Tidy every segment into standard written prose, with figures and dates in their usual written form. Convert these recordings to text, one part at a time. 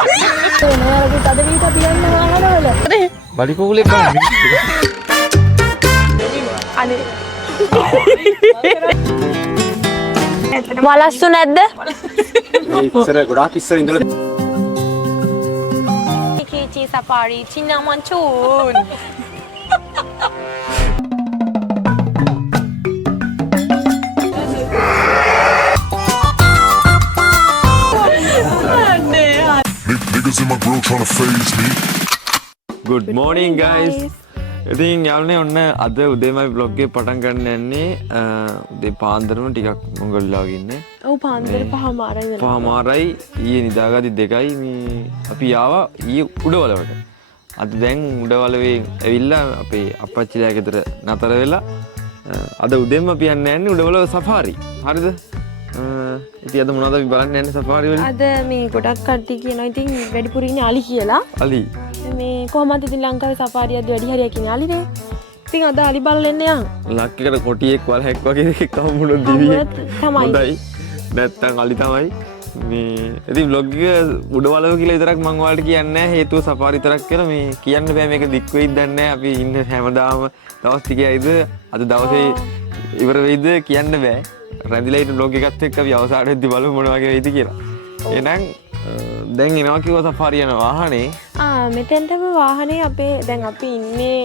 Kita ada kita biar mana? Balik kulit bang. Aneh. Malas tuh nada. Sera godak ඉස්සර ඉඳලා Kici safari Cina mancun. Niggas in my grill trying to phase me. Good morning guys. ඉතින් යාළුවනේ ඔන්න අද උදේමයි vlog එක පටන් ගන්න යන්නේ. උදේ පාන්දරම ටිකක් මොංගල් vlog ඉන්නේ. ඔව් පාන්දර 5:00යි වෙනවා. 5:00යි ඊයේ නිදාගatti 2යි මේ අපි ආවා ඊයේ උඩවලවට. අද දැන් උඩවලවේ ඇවිල්ලා අපේ අප්පච්චිලා ගෙදර නතර වෙලා අද උදේම අපි යන්න යන්නේ උඩවලව සෆාරි. හරිද? ඉතින් අද මොනවද අපි බලන්න යන්නේ සෆාරි වල? අද මේ ගොඩක් කට්ටිය කියනවා ඉතින් වැඩිපුර ඉන්නේ අලි කියලා. අලි. මේ කොහමද ඉතින් ලංකාවේ සෆාරියද වැඩි හරියක් ඉන්නේ අලිනේ. ඉතින් අද අලි බලන්න එන්න යන්. ලක් එකට කොටියෙක් වලහැක් වගේ එකක් හම්බුනොත් දිවියෙක්. හොඳයි. නැත්තම් අලි තමයි. මේ ඉතින් vlog එක උඩවලව කියලා විතරක් මම ඔයාලට කියන්නේ නැහැ හේතුව සෆාරි විතරක් කියලා මේ කියන්න බෑ මේක දික් වෙයිද දන්නේ නැහැ අපි ඉන්න හැමදාම දවස් ටිකයිද අද දවසේ ඉවර වෙයිද කියන්න බෑ රැඳිලා ඉන්න vlog එකත් එක්ක අපි අවසානයේදී බලමු මොන වගේ වෙයිද කියලා. එහෙනම් දැන් එනවා කිව්ව සෆාරි යන වාහනේ මෙතෙන්ටම වාහනේ අපේ දැන් අපි ඉන්නේ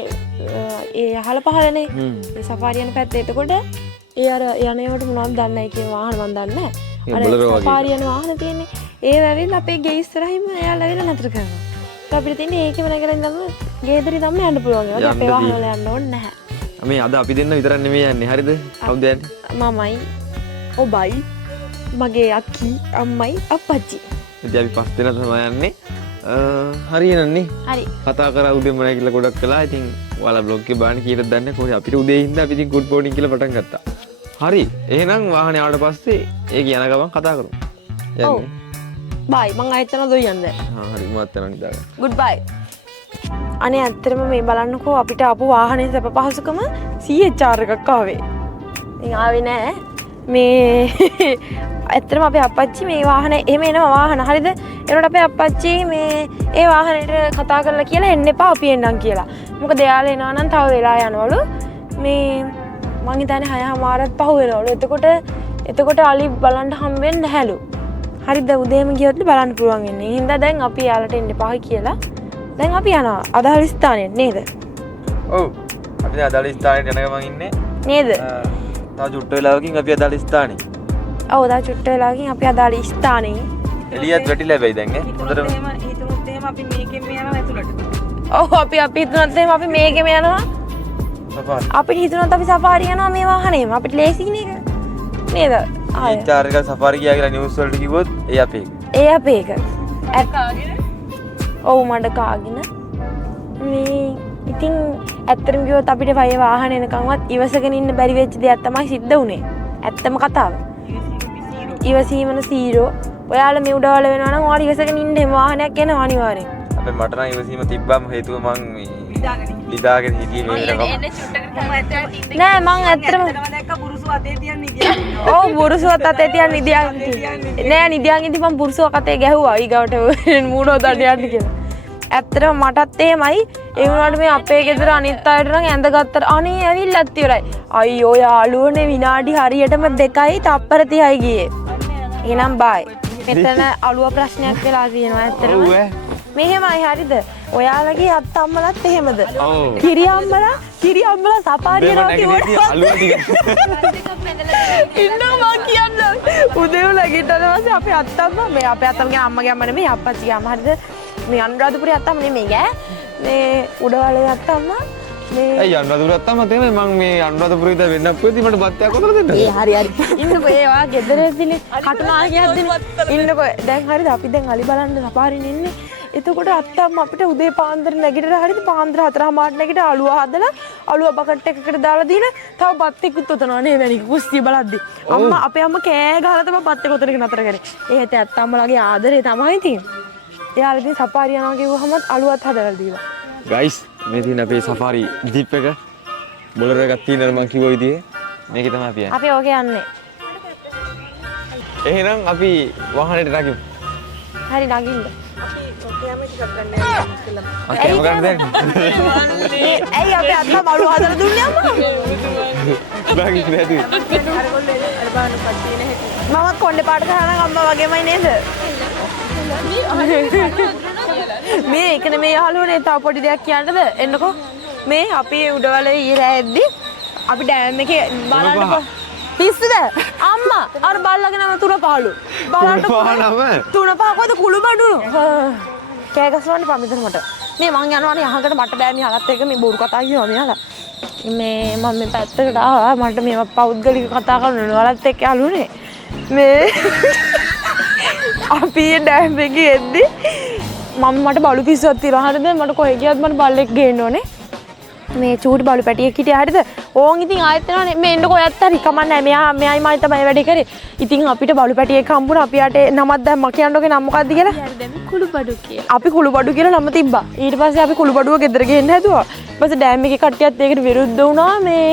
ඒ අහල පහලනේ මේ සෆාරි යන පැත්තේ. එතකොට ඒ අර යන්නේවට මොනවද දන්නේ නැහැ කියන වාහන මන් දන්නේ නැහැ. අර සෆාරි යන වාහන තියෙන්නේ ඒ වැවිලා අපේ ගේ ඉස්සරහින්ම එයාලා වෙලා නතර කරනවා. ඒක අපිට තියෙන්නේ ඒකෙම නැගලා ඉඳන් ගේදරි තමයි යන්න පුළුවන්. ඒක අපේ වාහන වල යන්න ඕනේ නැහැ. මේ අද අපි දෙන්න විතරක් නෙමෙයි යන්නේ. හරිද? කවුද යන්නේ? මමයි ඔබයි මගේ අක්කි අම්මයි අප්පච්චි. ඉතින් අපි පස් දෙනා තමයි යන්නේ. හරියනන්නේ. හරි. කතා කරා උදේම නැගිටලා ගොඩක් කළා. ඉතින් ඔයාලා vlog එකේ බලන්න කීයද දන්නේ කොහේ අපිට උදේ ඉඳන් අපි ඉතින් good morning කියලා පටන් ගත්තා. හරි. එහෙනම් වාහනේ ආවට පස්සේ ඒක යන ගමන් කතා කරමු. යන්නේ. බයි මං ආයෙත් යනවා දොයි යන්න. හරි මමත් යනවා නිදාගන්න. good bye. අනේ ඇත්තටම මේ බලන්නකෝ අපිට ආපු වාහනේ සැප පහසුකම CHR එකක් ආවේ. ඉතින් ආවේ නෑ. මේ ඇත්තටම අපේ අප්පච්චි මේ වාහනේ එහෙම එනවා වාහන හරිද? එනකොට අපේ අප්පච්චි මේ ඒ වාහනේට කතා කරලා කියලා එන්න එපා අපි එන්නම් කියලා. මොකද එයාලා එනවා නම් තව වෙලා යනවලු. මේ මං හිතන්නේ 6:00මාරත් පහු වෙනවලු. එතකොට අලි බලන්න හම් වෙන්නේ නැහැලු. හරිද? උදේම ගියොත් බලන්න පුළුවන් වෙන්නේ. ඒ හින්දා දැන් අපි යාලට එන්න එපායි කියලා. දැන් අපි යනවා අදාළ ස්ථානෙට නේද? ඔව්. අපි දැන් අදාළ ස්ථානෙට යන ගමන් ඉන්නේ. නේද? තව චුට්ට වෙලාවකින් අපි අදාළ ස්ථානේ. ඔව් තව චුට්ට වෙලාවකින් අපි අදාළ ස්ථානේ. එළියත් වැටිලා බැයි දැන් ඈ. හොඳටම හිතුනොත් එහෙම අපි මේකෙන් යනවා ඇතුළට. ඔව් අපි හිතුනොත් එහෙම අපි මේකෙම යනවා. සෆාරි. අපිට හිතුනොත් අපි සෆාරි යනවා මේ වාහනේම. අපිට ලේසියිනේ ඒක. නේද? ආයෙ. CHR එක සෆාරි ගියා කියලා නිවුස් වලට කිව්වොත් ඒ අපේ එක. ඒ අපේ එක. කාගෙන? ඔව් මඩ කාගෙන. මේ ඉතින් ඇත්තටම කිව්වොත් අපිට වයේ වාහන එනකන්වත් ඉවසගෙන ඉන්න බැරි වෙච්ච දෙයක් තමයි සිද්ධ වුනේ. ඇත්තම කතාව. ඉවසීමන සීරෝ. ඔයාලා මේ උඩවල වෙනවා නම් ඔයාලා ඉවසගෙන ඉන්න හැම වාහනයක් එනවා අනිවාර්යෙන්. අපේ මට නම් ඉවසීම තිබ්බම හේතුව මං මේ ලිදාගෙන හිටියේ මේ වෙනකම්. නෑ මං ඇත්තටම දැක්ක බුරුසු අතේ තියන් නිදියන්. ඔව් බුරුසුවත් අතේ තියන් නිදියන්. නෑ නිදියන් ඉඳි මං බුරුසුවක් අතේ ගැහුවා ඊගවට මූඩෝ දඩ යන්න කියලා. ඇත්තටම මටත් එහෙමයි. ඒ වුණාට මේ අපේ ගෙදර අනිත් අයට නම් ඇඳගත්තට අනේ ඇවිල්ලත් ඉවරයි. අයියෝ යාළුවනේ විනාඩි හරියටම 2යි තප්පර 30යි ගියේ. එහෙනම් බයි. මෙතන අලුව ප්‍රශ්නයක් වෙලා තියෙනවා ඇත්තටම. මෙහෙමයි හරිද? ඔයාලගේ අත්තම්මලත් එහෙමද? කිරි අම්මලා සපාරි යනවා කිව්වොත් අලුව ටික. ඉන්නවා මං කියන්න. උදේව ලගිටලා පස්සේ අපේ අත්තම්මා මේ අපේ අත්තම්ගේ අම්මගේ අම්ම නෙමෙයි අප්පච්චිගේ අම්ම හරිද? මේ අනුරාධපුරේ අත්තම්ම නෙමෙයි ඈ. මේ උඩවලේ අත්තම්මා මේ ඇයි අනුරාධපුරේ අත්තම්මා තමයි මං මේ අනුරාධපුරේ ඉඳලා වෙන්න අපුවේදී මට බත්තයක් කොතනද දෙන්න? ඒ හරි. ඉන්නකෝ ඒ වා ගෙදරදීනේ කටුනා කියද්දිනේ. ඉන්නකෝ දැන් හරිද අපි දැන් අලි බලන්න සපාරින් ඉන්නේ. එතකොට අත්තම්ම අපිට උදේ පාන්දර නැගිටලා හරිද පාන්දර 4:00 නැගිට අලුව හදලා අලුව බකට් එකකට දාලා දීලා තව බත් එක්කුත් උතනවා නේ වැනි කුස්සිය බලද්දි. අම්මා අපේ අම්මා කෑ ගහලා තමයි බත් එක උතනක නතර කරේ. ඒ හිතේ අත්තම්මලාගේ ආදරේ තමයි තියෙන්නේ. එයාලා ඉතින් සපාරි යනවා කිව්වහම අලුවත් හදලා දීලා. ගයිස් මේ තියෙන අපේ සෆාරි ජීප් එක බොලර් එකක් තියෙනවා මං කිව්ව විදිහේ මේකේ තමයි අපි යන්නේ. අපි ඕක යන්නේ. එහෙනම් අපි වාහනේට රකිමු. හරි නගින්න. කෑම ගන්න දැන්. ඇයි අපේ අත්තා මළු හදලා දුන්නේ අම්මා? නගින්න නැති. මමත් කොණ්ඩේ පාට කරන අම්මා වගේමයි නේද? මේ එකනේ මේ යාළුවනේ තව පොඩි දෙයක් කියන්නද? එන්නකෝ. මේ අපි උඩවලේ ඊරා ඇද්දි අපි ඩෑම් එකේ බලන්න පිස්සුද? අම්මා අර බල්ලගේ නම තුන පහළු. බලන්න තුන පහකද කුළු බඩු. කෑ ගස්සවන්න පමිතන මට. මේ මං යනවානේ අහකට මට බෑ මෙයාලත් එක්ක මේ බොරු කතා කියනවා මෙයාලා. මේ මම මේ පැත්තකට ආවා මට මේ පෞද්ගලික කතා කරනවා ඔයාලත් එක්ක යාළුවනේ. මේ අපි ඩෑම් එකේ එද්දි මම මට බලු පිස්සුවක් තියනවා හරිද මට කොහෙ ගියත් මට බල්ලෙක් ගේන්න ඕනේ මේ චූටි බලු පැටියෙක් හිටියා හරිද ඕන් ඉතින් ආයෙත් එනවනේ මේ එන්නකෝ ඔයත් හරි කමන්නේ මෙයායි මයි තමයි වැඩේ කරේ ඉතින් අපිට බලු පැටියෙක් හම්බුණා අපි යට නමක් දැම්මා කියන්නකෝ නම මොකක්ද කියලා හරි දැන් කුළුබඩු කියලා අපි කුළුබඩු කියලා නම තිබ්බා ඊට පස්සේ අපි කුළුබඩුව ගෙදර ගෙන්න හැදුවා ඊට පස්සේ ඩෑම් එකේ කට්ටියත් ඒකට විරුද්ධ වුණා මේ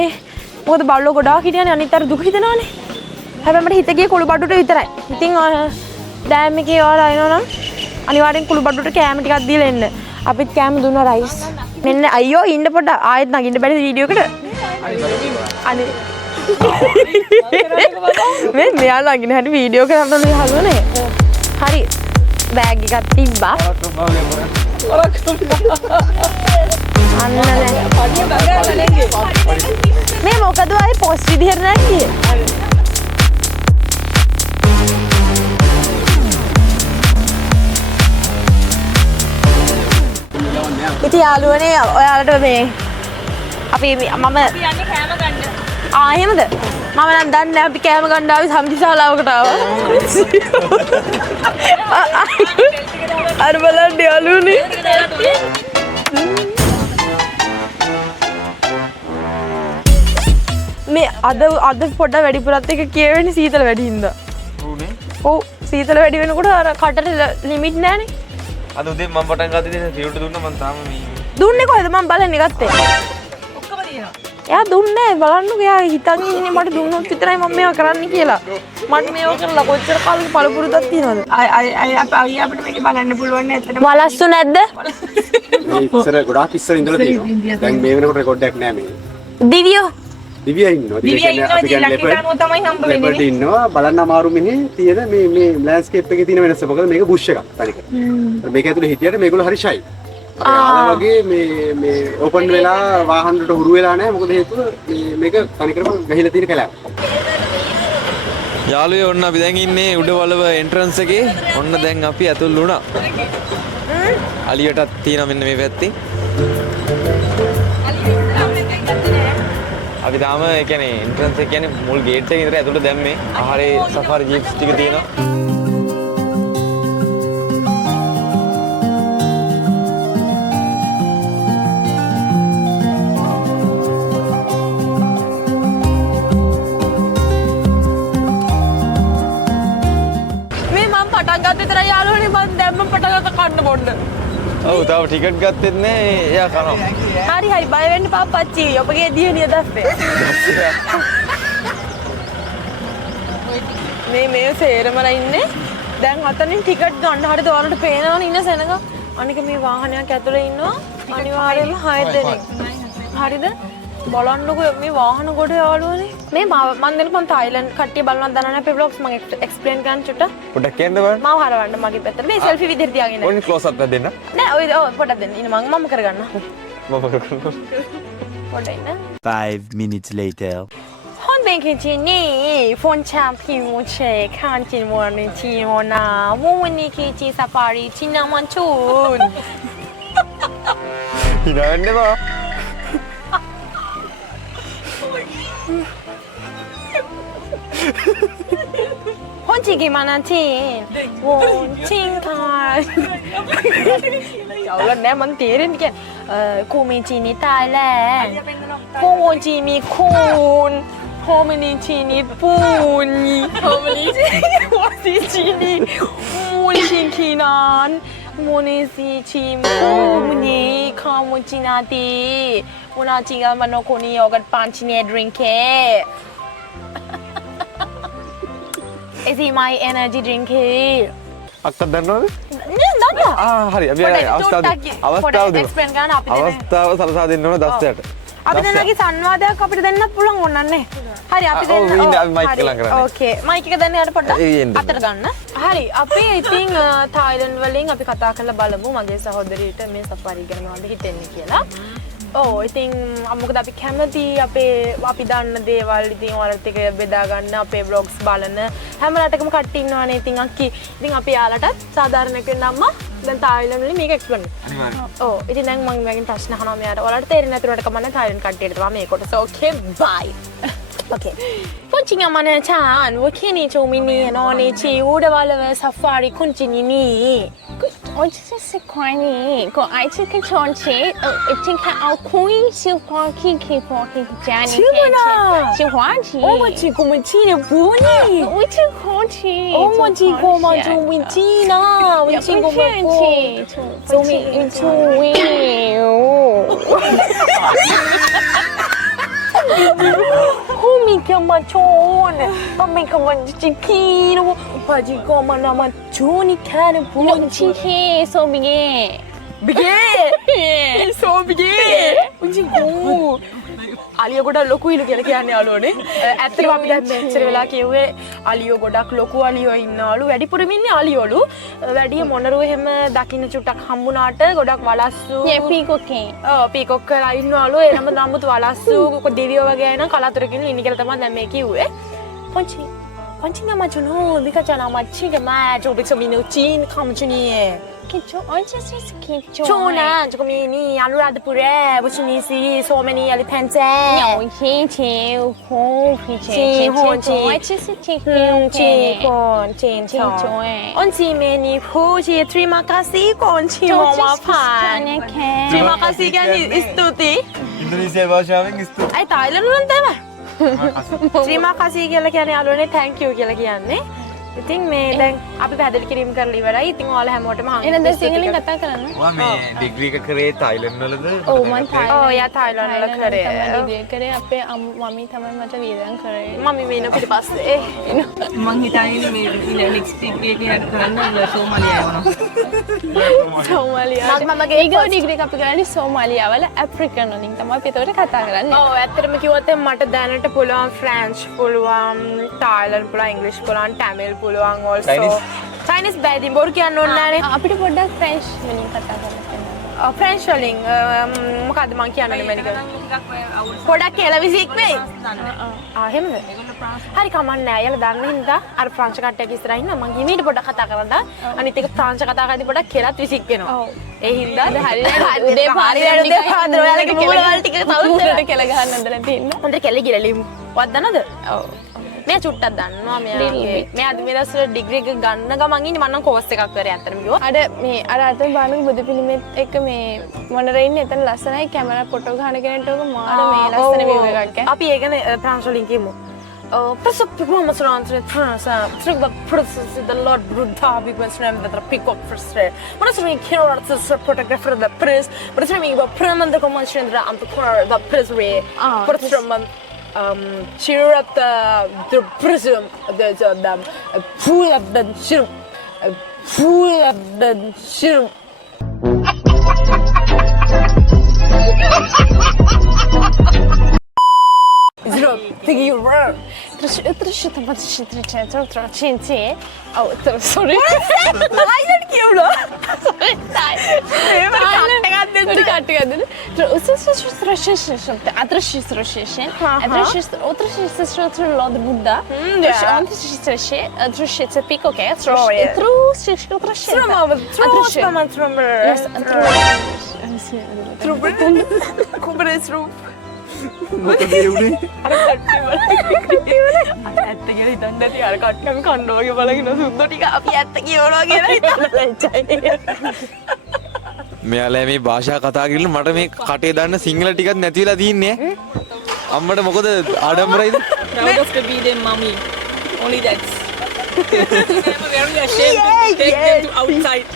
මොකද බල්ලෝ ගොඩාක් හිටියානේ අනිත් අර දුක හිතනවානේ හැබැයි මට හිත ගියේ කුළුබඩුට විතරයි ඉතින් ඩෑම් එකේ ඔයාලා එනවනම් අනිවාර්යෙන් කුළුබඩුට කෑම ටිකක් දීලා එන්න. අපිත් කෑම දුන්නා රයිස්. මෙන්න අයියෝ ඉන්න පොඩ්ඩක් ආයෙත් නගින්න බැරි වීඩියෝ එකට. අනේ. මේ මෙයා නගින හැටි වීඩියෝ කරන්න හලුවනේ. හරි. බෑග් එකක් තිබ්බා. අන්න නෑ. මේ මොකද ආයේ පොස්ට් විදිහට නැගියේ? ඉතින් යාළුවනේ ඔයාලට මේ අපි මම යන්නේ කෑම ගන්න. එහෙමද? මම නම් දන්නේ නැහැ අපි කෑම ගන්න ආවේ සම්දිශාලාවකට ආවා. අර බලන්න යාළුවනේ. මේ අද පොඩ වැඩිපුරත් එක කියවෙන්නේ සීතල වැඩි හින්දා. උනේ? ඔව් සීතල වැඩි වෙනකොට අර කටට ලිමිට් නැහනේ. අද උදේ මම පටන් ගත්තේ ෆියුට දුන්න මම තාම මේ දුන්නේ කොහෙද මම බලන්නේ ගත්තේ ඔක්කොම දිනවා එයා දුන්නේ බලන්නකෝ එයා හිතන් ඉන්නේ මට දුන්නොත් විතරයි මම මේවා කරන්න කියලා මට මේවා කරලා කොච්චර කාලෙක පළපුරුද්දක් තියනවද අය අපිට මේක බලන්න පුළුවන් නේ ඇත්තටම වලස්සු නැද්ද මේ ඉස්සර ගොඩාක් ඉස්සර ඉඳලා තියෙනවා දැන් මේ වෙනකොට රෙකෝඩ් එකක් නෑ මේ දිවියෝ දිවියා ඉන්නවා අපි කියන්නේ ලෙපර්ඩ් ඉන්නවා බලන්න අමාරු මෙහි තියෙන මේ ලෑන්ඩ්ස්කේප් එකේ තියෙන වෙනස මොකද මේක බුෂ් එකක් තනිකර මේක ඇතුලේ හිටියට මේගොල්ලෝ හරි ෂයි ආ වගේ මේ ඕපන් වෙලා වාහන වලට හුරු වෙලා නැහැ මොකද හේතුව මේක තනිකරම ගහිලා තියෙන කැලෑව යාළුවෝ ඔන්න අපි දැන් ඉන්නේ උඩවලව එන්ට්‍රන්ස් එකේ ඔන්න දැන් අපි ඇතුල් වුණා අලියටත් තියෙනවා මෙන්න මේ පැත්තේ අපි තාම ඒ කියන්නේ එන්ට්‍රන්ස් එක කියන්නේ මුල් ගේට් එකේ ඉඳලා ඇතුළට දැම්මේ ආහාරේ සෆාරි ජීප්ස් ටික තියෙනවා මේ මම පටන් ගත්ත විතරයි යාළුවනේ මම දැම්ම පටන් ගත්ත කන්න බොන්න ඔව් තාම ටිකට් ගත්තෙත් නෑ එයා කනවා හරි හරි බය වෙන්න පාපච්චි ඔබගේ දියණිය දැස්සේ මේ සේරමලා ඉන්නේ දැන් අතනින් ටිකට් ගන්න හරිද ඔයාලට පේනවනේ ඉන්න සෙනඟ අනික මේ වාහනයක් ඇතුලේ ඉන්නවා අනිවාර්යයෙන්ම 6 දෙනෙක් හරිද බලන්නකෝ මේ වාහන කොට යාළුවනේ මේ මම දෙන්න මම තායිලන්ඩ් කට්ටිය බලනවා දන්නේ නැහැ අපේ vlogs මම එක්ස්ප්ලেইন කරන්න චුට්ටක් පොඩ්ඩක් කියන්න බලන්න මම හරවන්න මගේ පැත්තට මේ සෙල්ෆි විදිහට තියාගෙන ඕනේ ක්ලෝස් අප් එකක් දෙන්න නෑ ඔය පොඩ්ඩක් දෙන්න ඉන්න මම කරගන්න මම කරගන්නවා පොඩ්ඩක් ඉන්න 5 minutes later ห้องเบงคือที่นี่ฝนชาพิมเชคานจินวันที่โมนาวันนี้คือที่ซาฟารีที่นามันชุน hina වෙන්න බාห้องจิกิมานาทีวงชิงคานเจ้าละแน่มันตีเล่นกันคูมีจีนี่ตายแล้วพวกวนจีมีคูนโฮมินีจีนี่ปูนโฮมินีจีวซีจีนี่มูนชิงคีนานมูนิซีชีมูนีคามูจินาตีมูนาจิงามันโนโคนิโยกัดปานชิเนดริงเคIs he my energy drink? අක්කත් දන්නවද? නේ දන්නවා. හරි අපි අවස්ථාව දෙමු. එක්ස්ප්ලේන් කරන්න අපි දෙන්න. අවස්ථාව සලසා දෙන්න ඕන දස්සයට. අපි දෙන්නගේ සංවාදයක් අපිට දෙන්නත් පුළුවන් ඕනන්නේ. හරි අපි දෙන්න. ඔව් ඉන්න අපි මයික් එක ලං කරන්න. ඕකේ මයික් එක දෙන්න යට පොඩ්ඩක් එන්න. අතට ගන්න. හරි අපි ඉතින් තායිලන්ඩ් වලින් අපි කතා කරලා බලමු මගේ සහෝදරියට මේ සෆාරි ගැන මොනවද හිතෙන්නේ කියලා. ඔව් ඉතින් මොකද අපි කැමති අපි දන්න දේවල් ඉතින් ඔයාලත් එක්ක බෙදා ගන්න අපේ vlogs බලන හැම රටකම කට්ටිය ඉන්නවනේ ඉතින් අක්කි. ඉතින් අපි යාලටත් සාධාරණ කෙනෙක් අම්මා දැන් තායිලන්ඩ් වලින් මේක එක්ස්ප්ලේන් කරනවා. ඔව් ඉතින් දැන් මම මගෙන් ප්‍රශ්න අහනවා මෙයාට. ඔයාලට තේරෙන්නේ නැතුනට කමන්නේ තායිලන්ඩ් කට්ටියට තමයි මේ කොටස. ඕකේ බයි. Okay. Kuncing yang mana Chan? Wakini cumi ni, noni ci udah wala safari kuncing ini. Oh, just a quani. Go, I took a chonchi. If you can, I'll queen, she'll walking, keep walking, Johnny. Cimana? She wants you. Oh, macam kau mencina bunyi. We took Honchi. Oh, macam kau macam mencina. Macam kau macam. Zooming into you. Kumi kama chon, kami kama cikir, paji kama nama choni kan No, bunyi. chihe, so big. Bige, so bige. Macam kau. අලියෝ ගොඩක් ලොකු ඉලු කියලා කියන්නේ යාළුවනේ. ඇත්තටම අපි දැන් මෙච්චර වෙලා කිව්වේ අලියෝ ගොඩක් ලොකු අලියෝ ඉන්නවලු. වැඩිපුරම ඉන්නේ අලියෝලු. වැඩි මොනරුව එහෙම දකින්න චුට්ටක් හම්බුණාට ගොඩක් වලස්සු. Yeah, peacock. ඔව් පීකොක් කරලා ඉන්නවලු. එනම නමුත් වලස්සු දෙවියෝ වගේ අය නම් කලාතුරකින් ඉන්නේ කියලා තමයි දැන් මේ කිව්වේ. පොන්චි nama juno, dika jana machi ke ma, jo bisa minutin kamu juni. Kicho, oh, just a kicho. Chona, jo ini Anuradhapura, which is so many elephants. No, he chill, cool, he chill, just a chicken. On si many puji terima kasih kunci mama pan. Terima kasih kan istuti. Indonesia භාෂාවෙන් ස්තුති. Ay Thailand nun tema. terima kasih කියලා කියන්නේ යාළුවනේ thank you කියලා කියන්නේ. ඉතින් මේ දැන් අපි පැහැදිලි කිරීම කරලා ඉවරයි. ඉතින් ඔයාලා හැමෝටම එහෙනම් දැන් සිංහලෙන් කතා කරන්න. ඔයා මේ ඩිග්‍රී එක කරේ තායිලන්ඩ් වලද? ඔව් මම ඔව් යා තායිලන්ඩ් වල කරේ. ඩිග්‍රී කරේ අපේ මම්මී තමයි මට වියදම් කරේ. මම මේ ඉන්න පිටිපස්සේ. මං හිතාගෙන මේ නෙක්ස්ට් වීක් එකේ හරි කරන්න සෝමාලියා යනවා. සෝමාලියා. මමගේ ඊගොඩ ඩිග්‍රී එක අපි කරන්නේ සෝමාලියා වල ඇෆ්‍රිකන් වලින් තමයි අපි ඒතකොට කතා කරන්නේ. ඔව් ඇත්තටම කිව්වොත් මට දැනට පුළුවන් ෆ්‍රෙන්ච් පුළුවන් තායිලන්ඩ් පුළුවන් ඉංග්‍රීසි පුළුවන් ටැමිල් පුළුවන් also චයිනීස් බෑ ඉතින් බොරු කියන්න ඕනේ නෑනේ. අපිට පොඩ්ඩක් ෆ්‍රෙන්ච් වලින් කතා කරන්න. ෆ්‍රෙන්ච් වලින් මොකද්ද මං කියන්නේ මෙනික පොඩක් කියලා විසික් වෙයි. එහෙමද? හරි කමන්නේ නෑ. යාලා දන්න හින්දා අර ෆ්‍රෙන්ච් කට්ටියක් ඉස්සරහින් නම් මං හිමීට පොඩක් කතා කරන්දා. අනිත් එක ෆ්‍රෙන්ච් කතා කරද්දි පොඩක් කෙලත් විසික් වෙනවා. ඔව්. ඒ හින්දා හරි උදේ පාරේ උදේ පාරේ ඔයාලගේ මූලවල ටික තවුස්සට කෙල ගහන්න හදලා තියෙනවා. හොඳට කෙල්ල ගිරලිමු. වත් දන්නද? ඔව්. මේ චුට්ටක් දන්නවා මෙයා අද මේ දවස්වල ඩිග්‍රී එක ගන්න ගමන් ඉන්නේ මම නම් කෝස් එකක් කරේ අතරම ගියෝ. අර මේ අර අතන බලන බුදු පිළිමෙත් එක මේ මොනරේ ඉන්නේ එතන ලස්සනයි කැමරා ෆොටෝ ගන්න කෙනෙක්ට ඔක මාර මේ ලස්සන view එකක් ඈ. අපි ඒකනේ ෆ්‍රාන්ස් වලින් කියමු. Presup vamos a entrar França, trugba process the Lord Buddha because remember that pick up first. But it's really care about the photographer the press, but it's really about Praman the commercial and the corner the press way. But it's cheer up the prism the pull up the ship pull up the ship. Zero, thinking you were. sorry. Thailand කියුණා. මොකද ඒ උනේ? අර කට්ටිය බලන්න. ඇත්ත කියලා හිතන්න ඇති අර කට්ටියම කන්න වගේ බලගෙන සුද්දෝ ටික අපි ඇත්ත කියවනවා කියලා හිතන්න ලැජ්ජයි. මෙයාලා මේ භාෂා කතා කරලා මට මේ කටේ දාන්න සිංහල ටිකක් නැති වෙලා තින්නේ. අම්මට මොකද ආඩම්බරයිද? Proud of to be their mommy. Only that. Very ashamed to take them to outside.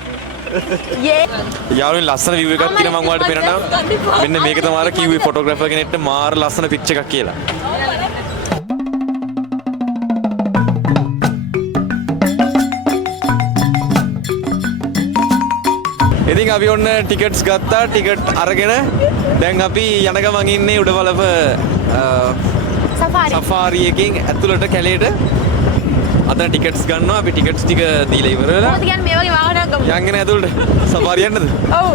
යාළුවනේ ලස්සන view එකක් තියෙනවා මම ඔයාලට පෙන්නනවා. මෙන්න මේක තමයි අර කිව්වේ ෆොටෝග්‍රැෆර් කෙනෙක්ට මාර ලස්සන පික්චර් එකක් කියලා. ඉතින් අපි ඔන්න ටිකට්ස් ගත්තා. ටිකට් අරගෙන දැන් අපි යන ගමන් ඉන්නේ උඩවලප සෆාරි එකකින් ඇතුළට කැලේට. අතන ටිකට්ස් ගන්නවා. අපි ටිකට්ස් ටික දීලා ඉවර වෙලා. මොකද කියන්නේ මේ වගේ වාහනයක් ගමු. යන්නේ ඇතුළට සෆාරි යන්නද? ඔව්.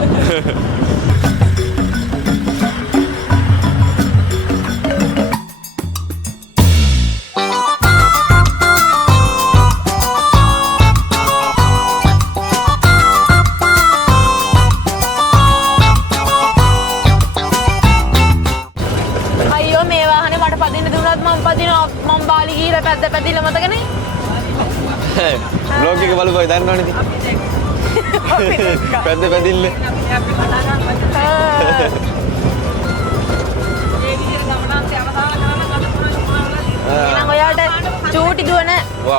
අයියෝ මේ වාහනේ මට පදින්න දුන්නත් මම පදිනවා. මම බාලි ගිහලා පැද්දලා මතකනේ. බ්ලොග් එක බලපුවා දන්නවනේ ඉතින්. පැද්දිල්ල. එහෙනම් ඔයාලට චූටි දුවන වව්.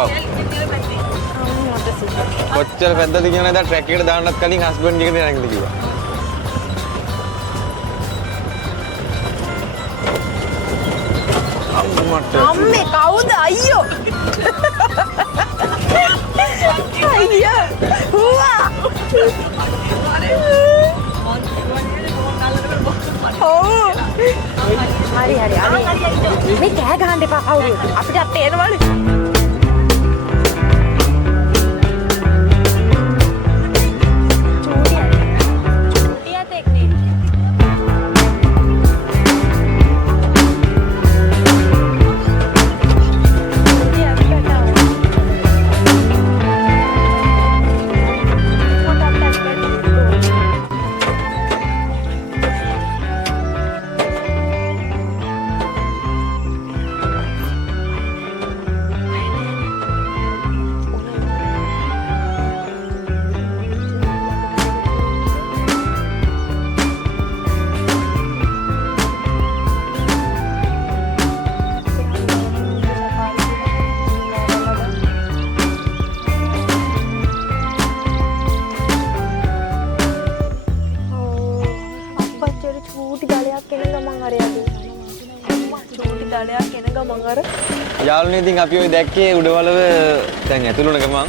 කොච්චර පැද්දද කියනද ට්‍රැක් එකට දාන්නත් කලින් හස්බන්ඩ් එකට නැගිට කිව්වා. අම්මේ කවුද අයියෝ අයියෝ හුවා හරි මේ කෑ ගහන්න එපා කවුරු අපිට තේරෙනවලු යාළුවනේ ඉතින් අපි ඔය දැක්කේ උඩවලව දැන් ඇතුළට ගමන්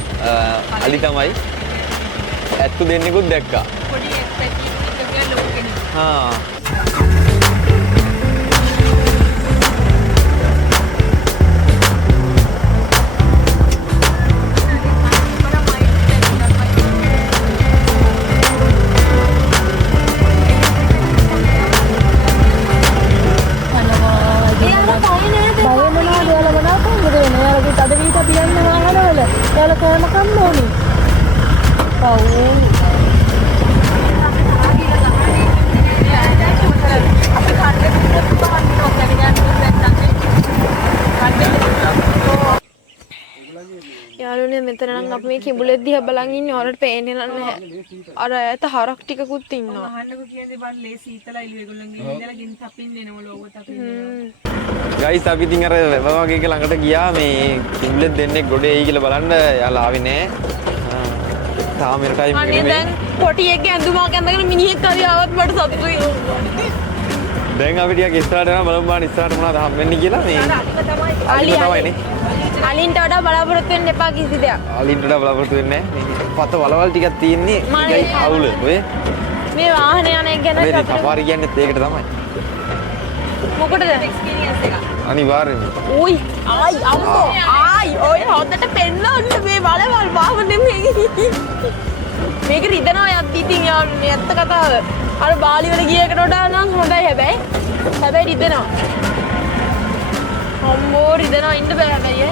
අලි තමයි ඇත්තු දෙන්නෙකුත් දැක්කා. පොඩි පැටි එක ලෝකෙනේ. හා යාළුවනේ මෙතන නම් අපි මේ කිඹුලෙක් දිහා බලන් ඉන්නේ ඔයාලට පේන්නේ නැහැ. අර ඈත හරක් ටිකකුත් ඉන්නවා. අහන්නකෝ කියන්නේ බන් ලේ සීතලයිලු ඒගොල්ලන්ගේ ඉඳලා ගින් තපින්න එනවලු ඔව්ව තපින්න. ගයිස් අපි ඉතින් අර වගේ එක ළඟට ගියා මේ කිඹුලෙක් දෙන්නෙක් ගොඩේ එයි කියලා බලන්න යාළුවා ආවේ නෑ. තාම මෙර ටයිම් එකේ අනේ දැන් කොටියෙක්ගේ ඇඳුමක් ඇඳගෙන මිනිහෙක් හරි ආවත් මට සතුටුයි. දැන් අපි ටිකක් ඉස්සරහට යනවා බලමු බලන්න ඉස්සරහට මොනවද හම්බෙන්නේ කියලා මේ අලි තමයිනේ. අලින්ට වඩා බලාපොරොත්තු වෙන්න එපා කිසි දෙයක්. අලින්ට වඩා බලාපොරොත්තු වෙන්නේ නැහැ. පත වලවල් ටිකක් තියෙන්නේ. ඒකයි අවුල. ඔය මේ වාහනේ යන එක ගැන මේ සෆාරි කියන්නේත් ඒකට තමයි. මොකටද? එක්ස්පීරියන්ස් එක. අනිවාර්යෙන්ම. උයි ආයි අම්මෝ ආයි ඔය හොඳට පෙන්නන්න මේ වලවල් වාහනේ මේක රිදනවා යද්දි ඉතින් යාළුවනේ ඇත්ත කතාව. අර බාලි වල ගිය එකට වඩා නම් හොඳයි හැබැයි. හැබැයි රිදෙනවා. අම්මෝ රිදෙනවා ඉන්න බෑ හැබැයි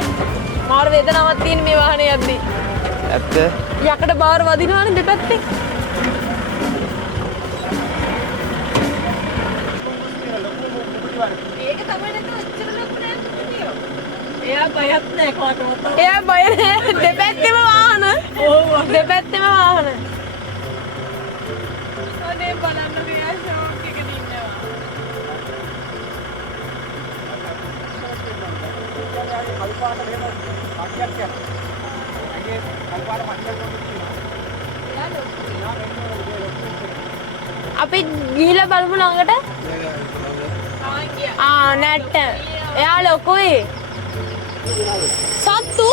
මාර වේදනාවක් තියෙන මේ වාහනේ යද්දි. ඇත්ත. යකඩ බාර වදිනවනේ දෙපැත්තේ. ඒක තමයි නැත්නම් අච්චර ලොකු නෑ. එයා බයත් නෑ කාටවත්. එයා බය නෑ දෙපැත්තේම වාහන. ඔව් දෙපැත්තේම වාහන. අනේ බලන්න මෙයා ෂෝක් එකක ඉන්නවා. අපි ගිහිල්ලා බලමු ළඟට. නැට්ට. එයා ලොකුයි. සත්තු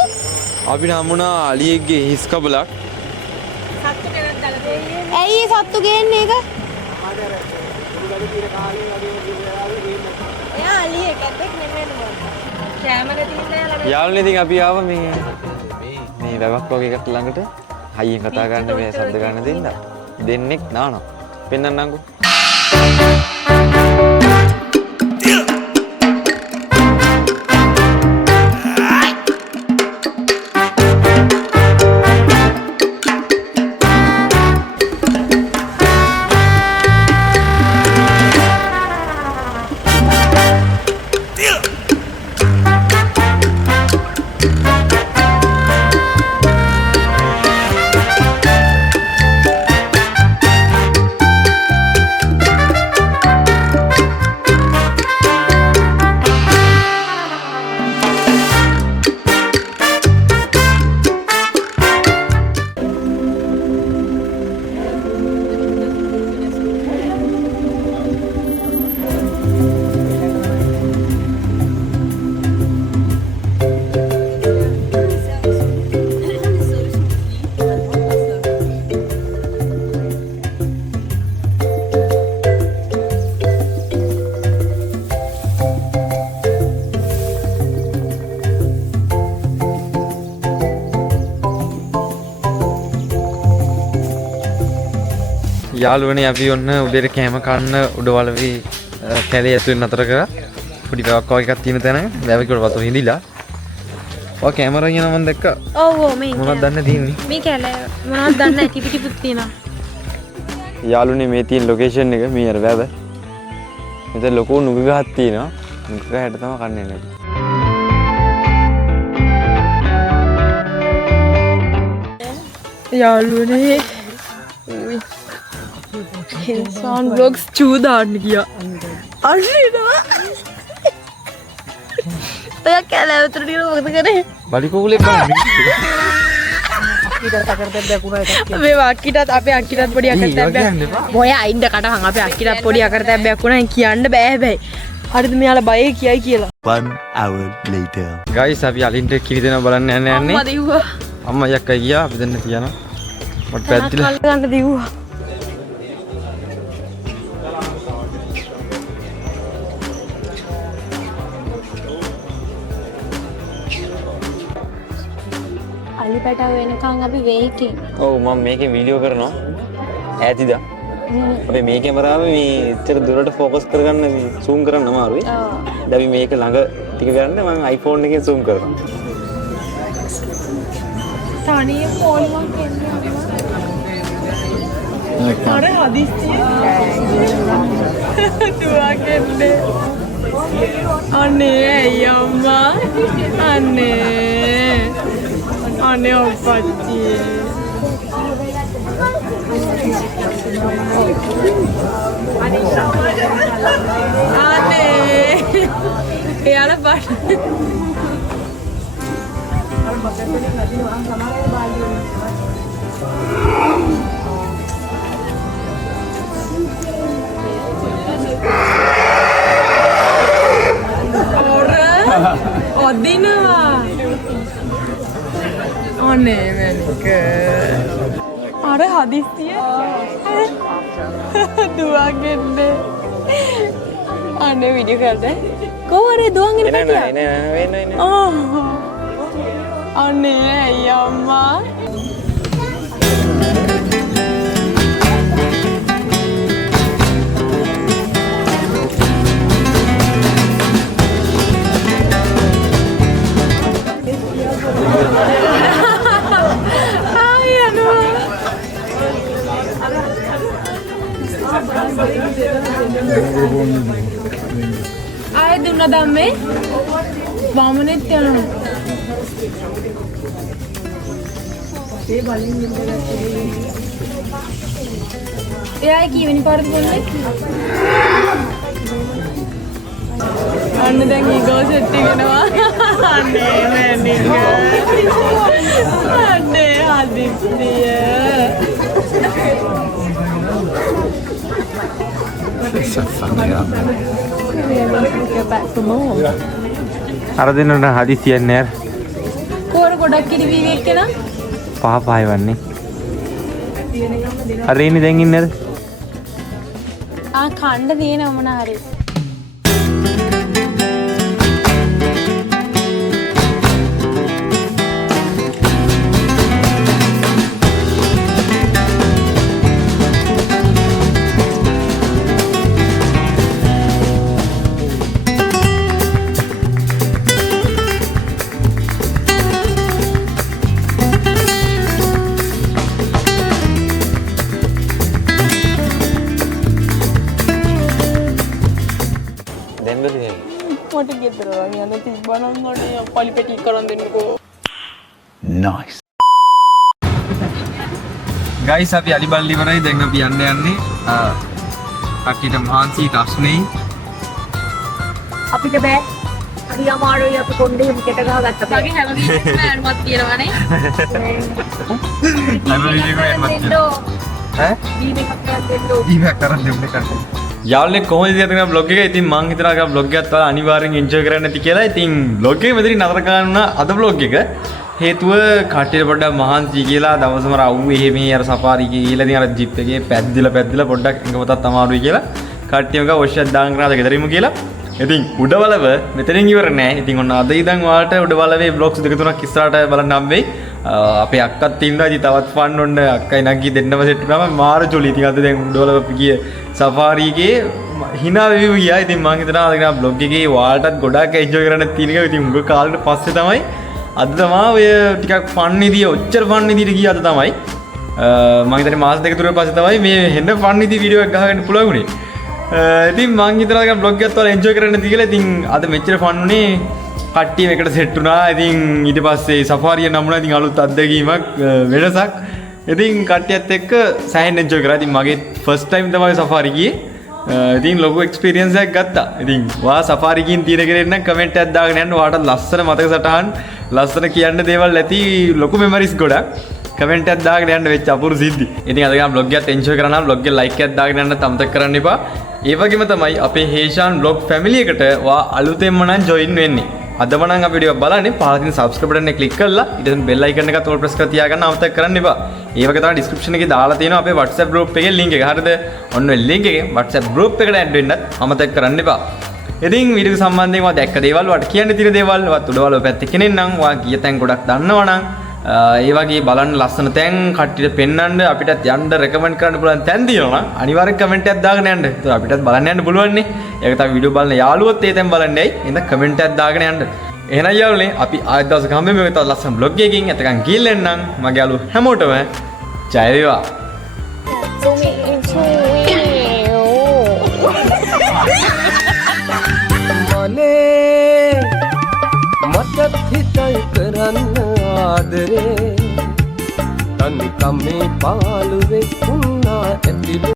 අපිට හම්බුණා අලියෙක්ගේ හිස් කබලක්. ඇයි ඒ සත්තු ගේන්නේ එක? එයා අලියෙක් ඇත්තෙක් නෙමෙයි නේද? කැමරේ තියෙන යාළුවනේ ඉතින් අපි ආව මේ වැවක් වගේ එකක් ළඟට හයියෙන් කතා ගන්න මේ ශබ්ද ගන්න දෙන්නෙක් නානවා. පෙන්නන්නම්කෝ. යාළුවනේ අපි ඔන්න උදේට කෑම කන්න උඩවලවේ කැලේ ඇතුලෙන් අතර කරා පොඩි වැවක් වගේ එකක් තියෙන තැන වැවකට වතුර හිඳිලා ඔය කැමරා කියන මම දැක්කා ඔව් මේ මොනවද දන්නේ තියෙන්නේ මේ කැලේ මොනවද දන්නේ නැති පිටිපුත් තියෙනවා යාළුවනේ මේ තියෙන ලොකේෂන් එක මේ අර වැව මෙතන ලොකු නුග ගහක් තියෙනවා නුග ගහට තමයි කන්නේ නැති යාළුවනේ ඉන්සාන් බ්ලොග්ස් චූ දාන්න ගියා අල්ලිනවා ඔයා කැලේ උතර ටික මොකද කරේ බලි කුකුලෙක් බලන්න මේ අක්කිටත් අපේ අක්කිටත් පොඩි අකරතැබ්බයක් ඔය අයින්ද කටහන් අපේ අක්කිටත් පොඩි අකරතැබ්බයක් වුණා කියන්න බෑ හැබැයි හරිද මෙයාලා බයේ කියයි කියලා 1 hour later. ගයිස් අපි අලින්ට කිරි දෙනවා බලන්න යන්නේ අම්මා දිව්වා අම්මා යක්කයි ගියා අපි දෙන්න තියනවා මට පැද්දිලා කල් ගන්න දිව්වා අලි පැටව වෙනකන් අපි වෙයිකේ. ඔව් මම මේකේ වීඩියෝ කරනවා ඈතිද අපි මේ කැමරාව මේ ඉතර දුරට ફોකස් කරගන්න මේ zoom කරන්න අමාරුයි. දැන් අපි මේක ළඟ ටික ගන්න මම iPhone එකෙන් zoom කරනවා. තනියම පොලිමක් එන්නේ අර හදිස්සිය දුවගෙන්නේ අනේ ඇයි අම්මා අනේ ඔප්පච්චි අනේ එයාලා බඩ ඔදිනවා අනේ මැනික අර හදිස්සිය දුවගෙන්නේ අනේ වීඩියෝ කරද කොහොරේ දුවගෙන පැටියා නෑ අනේ ඇයි අම්මා ආයෙ දුන්නා ධම්මේ වාමනෙත් යනවා ඒ බලින් එයා කීවෙනි පාරද බොන්නේ අන්න දැන් ඊගෝ සෙට් එකනවා අනේ මැනික අනේ හදිස්සිය අර දෙන්නට හදිසියක් නෑ කෝර ගොඩක් කිරි වීවි එක්කන පහ පහයි වන්නේ හරි ඉන්නේ දැන් ඉන්නේ නේද? කණ්ඩ තියෙන මොන හරි. දැන් බැලු එහෙම. මට ගෙදර යන්න තිබ්බනම් මට පලි පැටි කරන් දෙන්නකෝ. Nice. ගයිස් අපි අලිබල් ඉවරයි දැන් අපි යන්න යන්නේ කට්ටියට මහන්සි තස්නේ අපිට බෑ. හරි අමාරුයි අපි කොණ්ඩේ මුකට ගහගත්ත බෑ. මගේ හැමදේම අනුමත් කියනවනේ. යාළුවනේ කොහොමද ඉතින් බ්ලොග් එක ඉතින් මං හිතනවා බ්ලොග් එකත් ඔයාලා අනිවාර්යෙන් එන්ජොයි කරන්න ඇති කියලා. ඉතින් බ්ලොග් එක මෙතනින් නතර කරන්න අද බ්ලොග් එක හේතුව කට්ටියට පොඩ්ඩක් මහන්සි කියලා දවසම රවුම් එහෙ මෙහෙ අර සෆාරි ගිහලා ඉතින් අර ජිප් එකේ පැද්දිලා පොඩ්ඩක් එකපතත් අමාරුයි කියලා කට්ටියම ගා ඔෂ්යක් දාන් කරාද ගෙදරින්ම කියලා. ඉතින් උඩවලව මෙතනින් ඉවර නෑ. ඉතින් ඔන්න අද ඉඳන් ඔයාලට උඩවලවේ බ්ලොග්ස් දෙක තුනක් ඉස්සරහට බලන්න හම්බෙයි. අපේ අක්කත් ඉන්නවා. ඉතින් තවත් ෆන් ඔන්න අක්කයි නංගි දෙන්නම සෙට් වුණාම මාර ජොලි. ඉතින් අද දැන් උඩවලව ගිය සෆාරි එකේ හිනා වෙවි ගියා. ඉතින් මං හිතනවා අද බ්ලොග් එකේ ඔයාලටත් ගොඩාක් එන්ජොයි කරන්න තියෙන එක. ඉතින් උග කාලෙට පස්සේ තමයි අද තමයි ඔය ටිකක් ෆන් විදිය ඔච්චර ෆන් විදියට ගියා අද තමයි. මං හිතන්නේ මාස දෙක තුනක් පස්සේ තමයි මේ හෙන්න ෆන් විදිය වීඩියෝ එකක් ගහගන්න පුළුවන් උනේ. ඉතින් මං හිතනවා බ්ලොග් එකත් ඔයාලා එන්ජොයි කරන්න ඇති කියලා. ඉතින් අද මෙච්චර ෆන් උනේ. කට්ටියම එකට සෙට් වුණා. ඉතින් ඊට පස්සේ සෆාරිය නමුණා. ඉතින් අලුත් අත්දැකීමක් වෙනසක්. ඉතින් කට්ටියත් එක්ක සෑහෙන එන්ජොයි කරා. ඉතින් මගේ ෆස්ට් ටයිම් තමයි සෆාරි ගියේ. ඉතින් ලොකු එක්ස්පීරියන්ස් එකක් ගත්තා. ඉතින් ඔයා සෆාරි ගින් තියෙන කෙනෙක් නම් කමෙන්ට් එකක් දාගෙන යන්න. ඔයාට ලස්සන මතක සටහන් ලස්සන කියන්න දේවල් ඇති ලොකු මෙමරිස් ගොඩක්. කමෙන්ට් එකක් දාගෙන යන්න වෙච්ච අපූර්ව සිද්ධි. ඉතින් අද ගාන බ්ලොග් එකත් එන්ජොයි කරා නම් බ්ලොග් එක ලයික් එකක් දාගෙන යන්න අමතක කරන්න එපා. ඒ වගේම තමයි අපේ හේෂාන් බ්ලොග් ෆැමිලි එකට ඔයා අලුතෙන්ම නම් ජොයින් වෙන්නේ. අදම නම් අපි වීඩියෝ බලන්නේ පහළ තියෙන subscribe button එක click කරලා ඊට පස්සේ bell icon එකත් all press කරලා තියාගන්න අමතක කරන්න එපා. ඒ වගේ තමයි description එකේ දාලා තියෙනවා අපේ WhatsApp group එකේ link එක. හරිද? ඔන්න ඔය link එකේ WhatsApp group එකට add වෙන්නත් අමතක කරන්න එපා. ඉතින් වීඩියෝ සම්බන්ධයෙන් ඔයා දැක්ක දේවල් ඔයාට කියන්න තියෙන දේවල් ඔයත් උඩවල පැත්තේ කෙනෙක් නම් ඔයා ගිය තැන් ගොඩක් දන්නවා නම් ඒ වගේ බලන්න ලස්සන තැන් කට්ටියට පෙන්වන්න අපිටත් යන්න රෙකමන්ඩ් කරන්න පුළුවන් තැන් තියෙනවා නම් අනිවාර්යෙන් කමෙන්ට් එකක් දාගෙන යන්න. ඒක අපිටත් බලන්න යන්න පුළුවන් නේ. ඒක තමයි වීඩියෝ බලන යාළුවොත් ඒ තැන් බලන්නයි. එහෙනම් කමෙන්ට් එකක් දාගෙන යන්න. එහෙනම් යාළුවනේ අපි ආයෙත් දවසක හම්බෙමු මේ තවත් ලස්සන බ්ලොග් එකකින්. එතකන් ගිහිල්ලෙන්නම් මගේ යාළුවෝ හැමෝටම ජය වේවා. මනේ මටත් හිතයි කරන්න ආදරේ තනිකම මේ පාළුවේ වුණා ඇති